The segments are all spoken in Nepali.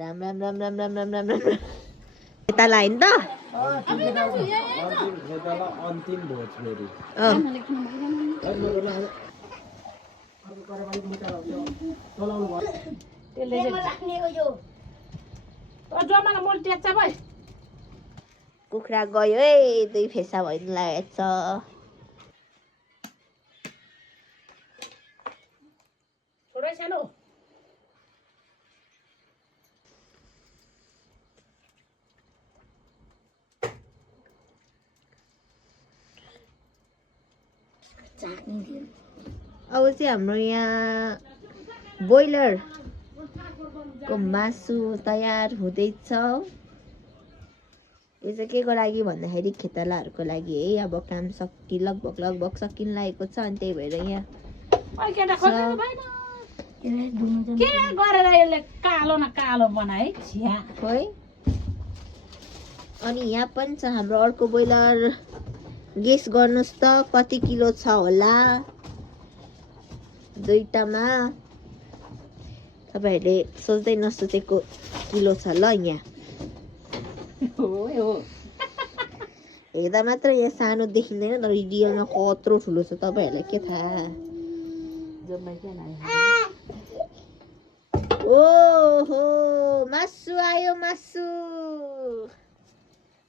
राम राम राम राम राम राम राम राम यता लाइन त अन्तिम भोज फेरि कुखुरा गयो है 2 फेसा भइनु लागेको छ छोडै सानो अब चाहिँ हाम्रो यहाँ ब्रोइलरको मासु तयार हुँदैछ यो चाहिँ के को लागि भन्दाखेरि खेतालाहरूको लागि है अब काम लगभग सकिन लागेको छ अनि त्यही भएर यहाँ के गरेर यसले कालो न कालो बनाए छ्या खोइ अनि यहाँ पनि छ हाम्रो अर्को ब्रोइलर गेस गर्नुहोस् त कति किलो छ होला दुईटामा तपाईहरुले सोच्दै नसोचेको किलो छ ल यहाँ हेर्दा मात्र यहाँ सानो देखिँदैन तर रियलमा कत्रो ठुलो छ तपाईहरुलाई के थाहा ओहो मासु आयो मासु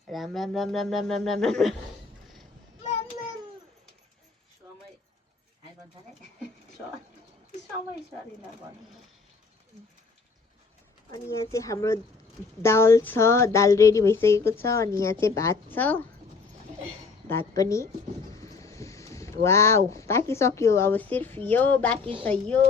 राम राम राम राम राम राम राम राम अनि यहाँ चाहिँ हाम्रो दाल छ दाल रेडी भइसकेको छ अनि यहाँ चाहिँ भात छ भात पनि वाउ पाकिसक्यो अब सिर्फ यो बाँकी छ यो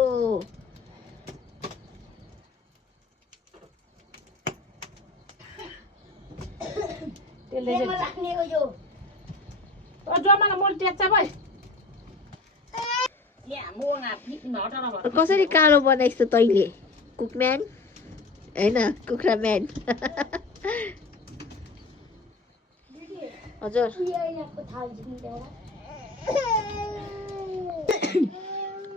कसरी कालो बनाइस् त तैले कुकम्यान हैन कुखुरा म्यान हजुर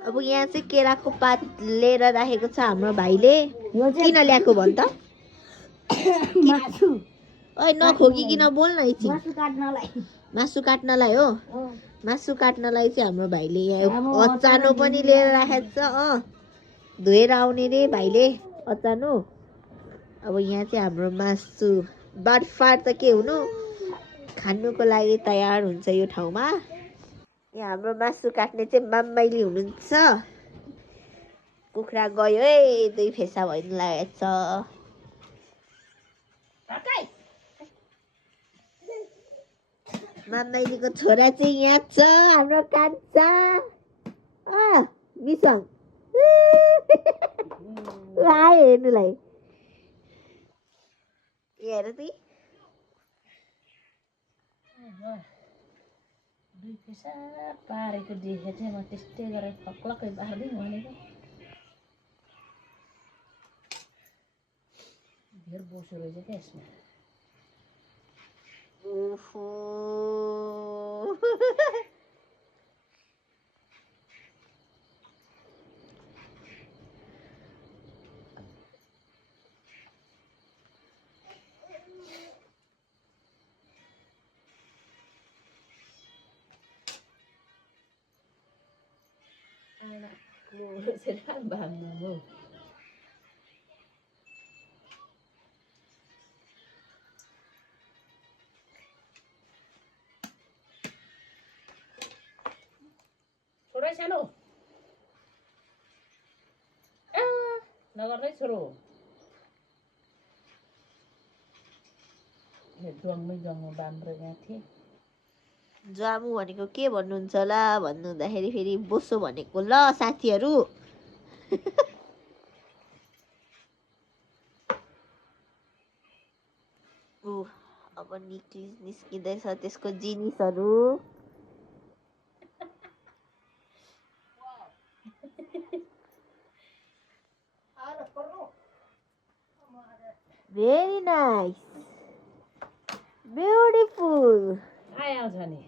अब यहाँ चाहिँ केराको पात लिएर राखेको छ हाम्रो भाइले किन ल्याएको भन् त ओइ नखोकिकिन बोल न एकछिन मासु काट्नलाई हो मासु काट्नलाई चाहिँ हाम्रो भाइले यहाँ अचानो पनि लिएर राखेको छ धोएर आउने रे भाइले अचानो अब यहाँ चाहिँ हाम्रो मासु बाटफाट त के हुनु खानुको लागि तयार हुन्छ यो ठाउँमा यहाँ हाम्रो मासु काट्ने चाहिँ माम्माइली हुनुहुन्छ कुखुरा गयो है 2 फेसा भइनु लागेको छ माम्माइलीको छोरा चाहिँ यहाँ छ हाम्रो कान्छा मिसङ आयो हेर्नुलाई हेर ती दुई पैसा पारेको देखेको थिएँ म त्यस्तै गरेर फक्लक्कै पार्दिनँ भनेको धेर बोसो रहेछ क्या यसमा ओहो छोडै सानो नगर्दै छोरो जङ्गमै जङ्गमा बाँध्र गएको थिएँ जामु भनेको के भन्नुहुन्छ होला भन्नुहुँदाखेरि फेरि बोसो भनेको ल साथीहरू अब निस्किँदैछ त्यसको जिनिसहरू भेरी नाइस ब्युटिफुल आइहाल्छ नि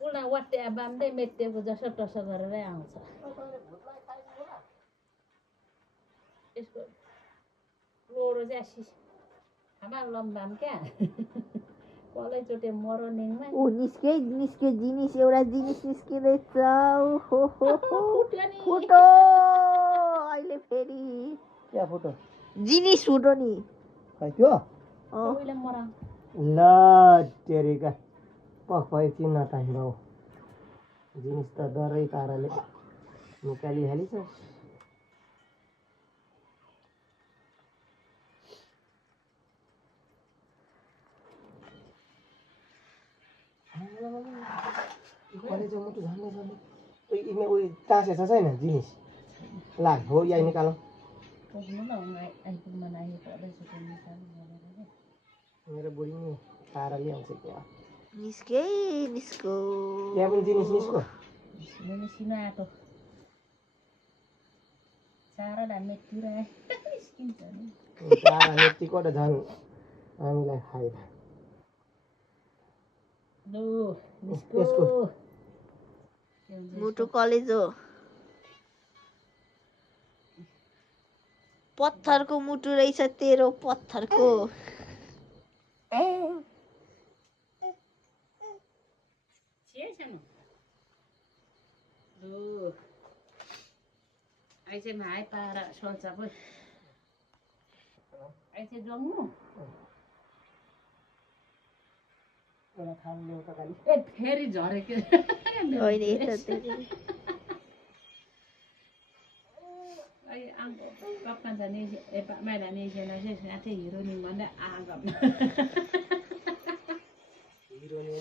उल्टा वाट्टे बाँध्दै मेटेको जसो टसो गरेरै आउँछ यसको लोरो चाहिँ आमा लम्बाम क्या कलैचोटि मरनिङमा ऊ निस्के जिनिस एउटा जिनिस निस्किँदैछ हो फुटो अहिले फेरि क्या फोटो जिनिस फुटो नि खै त्यो उहिले मराउ ल तेरिका पक्कै चिन्न ताइरौ जिनिस त डरै ताराले निकालिहालिछ कलेज मुटु झन्डै झन्डै उयो टाँसेछ छैन जिनिस ला हो यहाँ निकालौँ पुग्नु न आइपुग्न आएको कलैचोटि निकाल्नु भनेर मेरो बुढी नि तारा ल्याउँछ क्या निस्को त्यहाँ पनि जिनिस निस्को निस्किन आएको चारवटा मेटिरा निस्किन्छ नि तारा मेटीको त झन् हामीलाई फाइदा लु निस्को यसको मुटु कलेज हो पत्थरको मुटु रहेछ तेरो पत्थरको लु आइसे भाइ पारा सोल्छ पो आइसे जङ्नु एउटा खानु ल्याउ त खालि ए फेरि झरेको अहिले यता अहिले आङ्को कप्कान्छ नि माइला नि साथै हिरोनी भन्दा आगम हिरोनी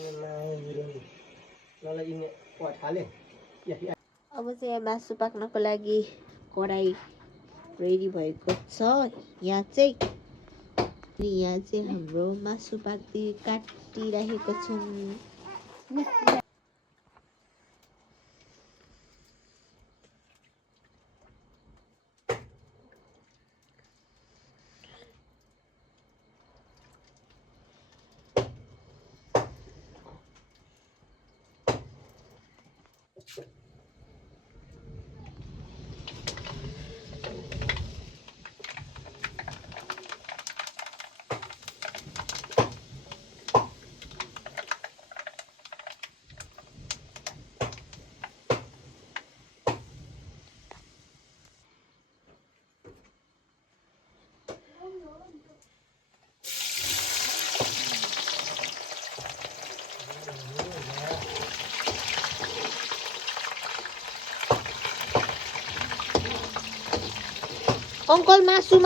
ल यिनी पठाले अब चाहिँ यहाँ मासु पाक्नको लागि कराई रेडी भएको छ यहाँ चाहिँ हाम्रो मासु काटिरहेको छौँ अङ्कल मासु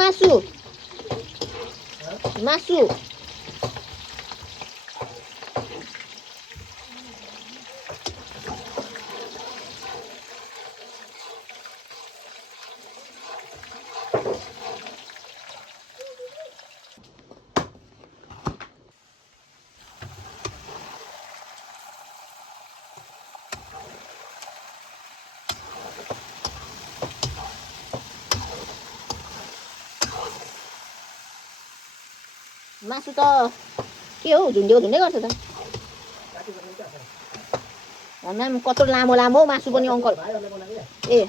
मासु त के हो झुन्डै गर्छ त भन्दा कत्रो लामो मासु पनि अङ्कल ए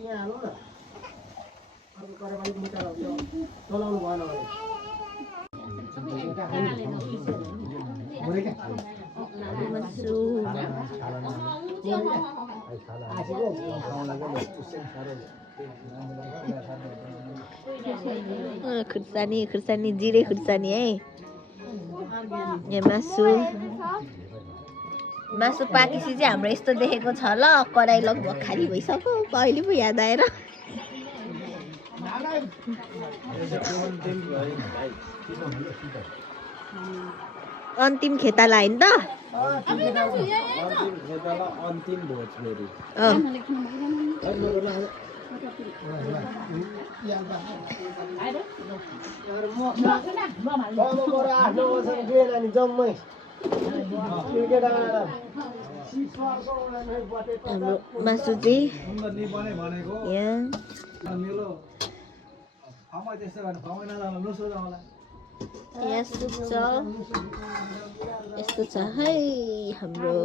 यहाँ हालौँ न अर्को कराई चलाउनु भएन खुर्सानी जिरे खुर्सानी है यहाँ मासु पाकेपछि चाहिँ हाम्रो यस्तो देखेको छ ल कराई लगभग खाली भइसक्यो कहिले पो याद आएर अन्तिम खेता लाइन त अन्तिम भोज फेरि आफ्नो वर्षको दुई नानी जम्मै क्रिकेट आएर हाम्रो मासु चाहिँ यहाँ यहाँ सुप छ यस्तो छ है हाम्रो